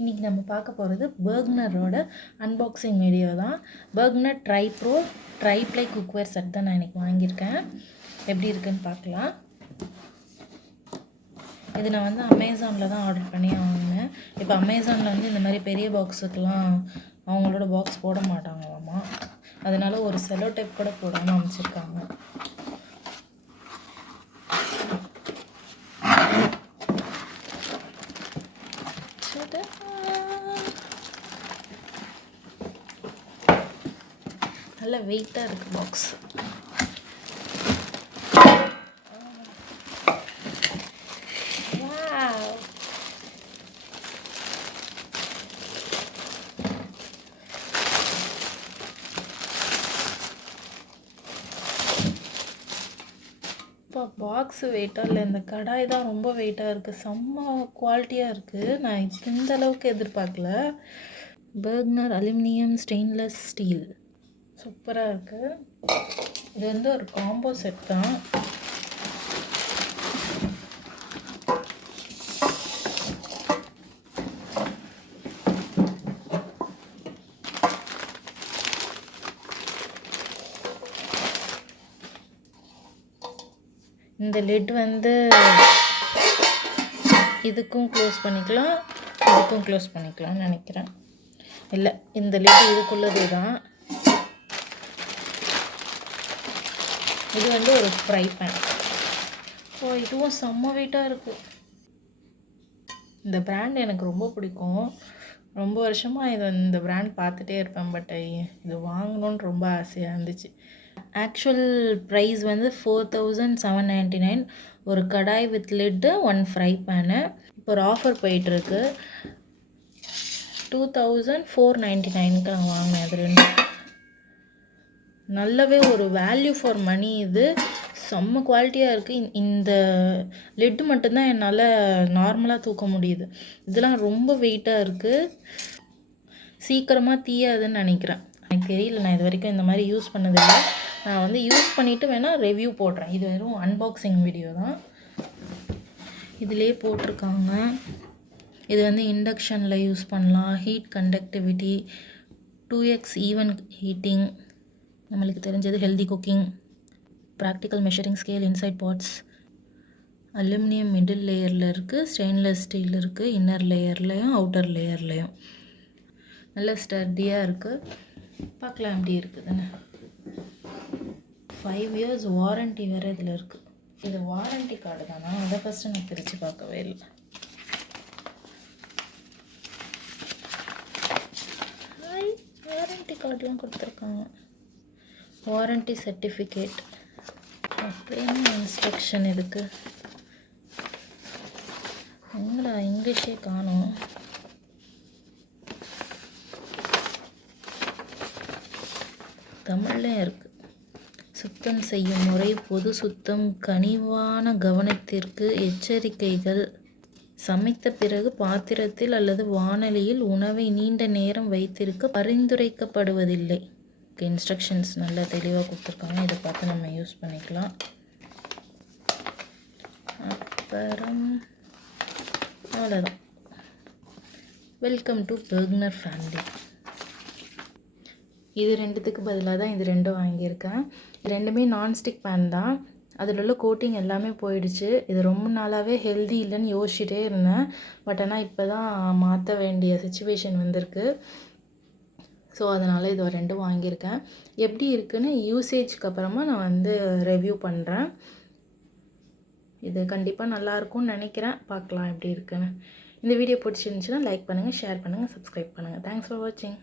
இன்றைக்கி நம்ம பார்க்க போகிறது பர்க்னரோட அன்பாக்சிங் வீடியோ தான். Bergner tri pro tri ply cookware set தான் நான் இன்றைக்கி வாங்கியிருக்கேன். எப்படி இருக்குன்னு பார்க்கலாம். இது நான் வந்து அமேசானில் தான் ஆர்டர் பண்ணி வாங்கினேன். இப்போ அமேசானில் வந்து இந்த மாதிரி பெரிய பாக்ஸுக்கெலாம் அவங்களோட பாக்ஸ் போட மாட்டாங்களாமா? அதனால் ஒரு செலோ டைப் கூட போடாமல் அமைச்சிருக்காங்க. நல்ல வெயிட்டாக இருக்குது பாக்ஸ் இப்போ பாக்ஸு வெயிட்டாக இல்லை இந்த கடாய் தான் ரொம்ப வெயிட்டாக இருக்குது செம்ம குவாலிட்டியாக இருக்குது நான் இந்த அளவுக்கு எதிர்பார்க்கல. பர்க்னர் அலுமினியம் ஸ்டெயின்லெஸ் ஸ்டீல் சூப்பராக இருக்குது இது வந்து ஒரு காம்போ செட் தான். இந்த லிட் வந்து இதுக்கும் க்ளோஸ் பண்ணிக்கலாம் இதுக்கும் க்ளோஸ் பண்ணிக்கலாம்னு நினைக்கிறேன். இல்லை இந்த லிட் இதுக்குள்ளது தான் இது வந்து ஒரு ஃப்ரை பேன் ஓ இதுவும் செம்ம வெயிட்டாக இருக்குது இந்த பிராண்ட் எனக்கு ரொம்ப பிடிக்கும். ரொம்ப வருஷமாக இதை இந்த பிராண்ட் பார்த்துட்டே இருப்பேன் பட் இது வாங்கணுன்னு ரொம்ப ஆசையாக இருந்துச்சு. ஆக்சுவல் ப்ரைஸ் வந்து four thousand seven ninety nine ஒரு kadai with lid one fry pan இப்போ ஒரு ஆஃபர் போயிட்டுருக்கு. டூ தௌசண்ட் ஃபோர் நைன்ட்டி நைனுக்கு நான் வாங்கினேன் அது ரெண்டு. நல்லாவே ஒரு வேல்யூ ஃபார் மணி இது. செம்ம குவாலிட்டியாக இருக்குது இந்த லெட்டு மட்டும்தான் என்னால் நார்மலாக தூக்க முடியுது. இதெல்லாம் ரொம்ப வெயிட்டாக இருக்குது சீக்கிரமாக தீயாதுன்னு நினைக்கிறேன். எனக்கு தெரியல நான் இது வரைக்கும் இந்த மாதிரி யூஸ் பண்ணதில்லை. நான் வந்து யூஸ் பண்ணிவிட்டு வேணால் ரிவ்யூ போடுறேன். இது வெறும் அன்பாக்சிங் வீடியோ தான். இதிலே போட்டிருக்காங்க. இது வந்து இண்டக்ஷனில் யூஸ் பண்ணலாம். Heat conductivity two x even heating நம்மளுக்கு தெரிஞ்சது healthy cooking practical measuring scale inside pots aluminium middle லேயரில் இருக்குது ஸ்டெயின்லெஸ் ஸ்டீல் இருக்குது இன்னர் லேயர்லேயும் அவுட்டர் லேயர்லேயும் நல்ல ஸ்டடியாக இருக்குது பார்க்கலாம் எப்படி இருக்குதுன்னு. ஃபைவ் இயர்ஸ் வாரண்ட்டி வேறு இதில் இருக்குது இது வாரண்ட்டி கார்டு தானா? அதை ஃபஸ்ட்டு நான் பிரித்து பார்க்கவே இல்லை. வாரண்ட்டி கார்டெலாம் கொடுத்துருக்காங்க. வாரண்ட்டி சர்டிஃபிகேட் அப்படின்னு இன்ஸ்ட்ரக்ஷன் இதுக்கு? எங்கடா இங்கிலீஷே காணும். தமிழ்லையும் இருக்குது சுத்தம் செய்யும் முறை பொது சுத்தம் கனிவான கவனத்திற்கு எச்சரிக்கைகள். சமைத்த பிறகு பாத்திரத்தில் அல்லது வானலியில் உணவை நீண்ட நேரம் வைத்திருக்க பரிந்துரைக்கப்படுவதில்லை. இன்ஸ்ட்ரக்ஷன்ஸ் நல்லா தெளிவாக கொடுத்துருக்காங்க. இதை பார்த்து நம்ம யூஸ் பண்ணிக்கலாம். அப்புறம் அவ்வளோதான் வெல்கம் டு பர்க்னர் ஃபேமிலி இது ரெண்டுத்துக்கு பதிலாக தான் இது ரெண்டும் வாங்கியிருக்கேன். ரெண்டுமே நான்ஸ்டிக் பேன் தான். அதில் உள்ள கோட்டிங் எல்லாமே போயிடுச்சு. இது ரொம்ப நாளாகவே ஹெல்தி இல்லைன்னு யோசிச்சுட்டே இருந்தேன். பட் ஆனால் இப்போ தான் மாற்ற வேண்டிய சுச்சுவேஷன் வந்திருக்கு. ஸோ அதனால் இது ரெண்டும் வாங்கியிருக்கேன். எப்படி இருக்குன்னு யூசேஜ்க்கு அப்புறமா நான் வந்து ரிவ்யூ பண்ணுறேன் இது கண்டிப்பாக நல்லாயிருக்கும்னு நினைக்கிறேன். பார்க்கலாம் எப்படி இருக்குன்னு. இந்த வீடியோ பிடிச்சிருந்துச்சுன்னா லைக் பண்ணுங்கள் ஷேர் பண்ணுங்கள் சப்ஸ்கிரைப் பண்ணுங்கள் தேங்க்ஸ் ஃபார் வாட்சிங்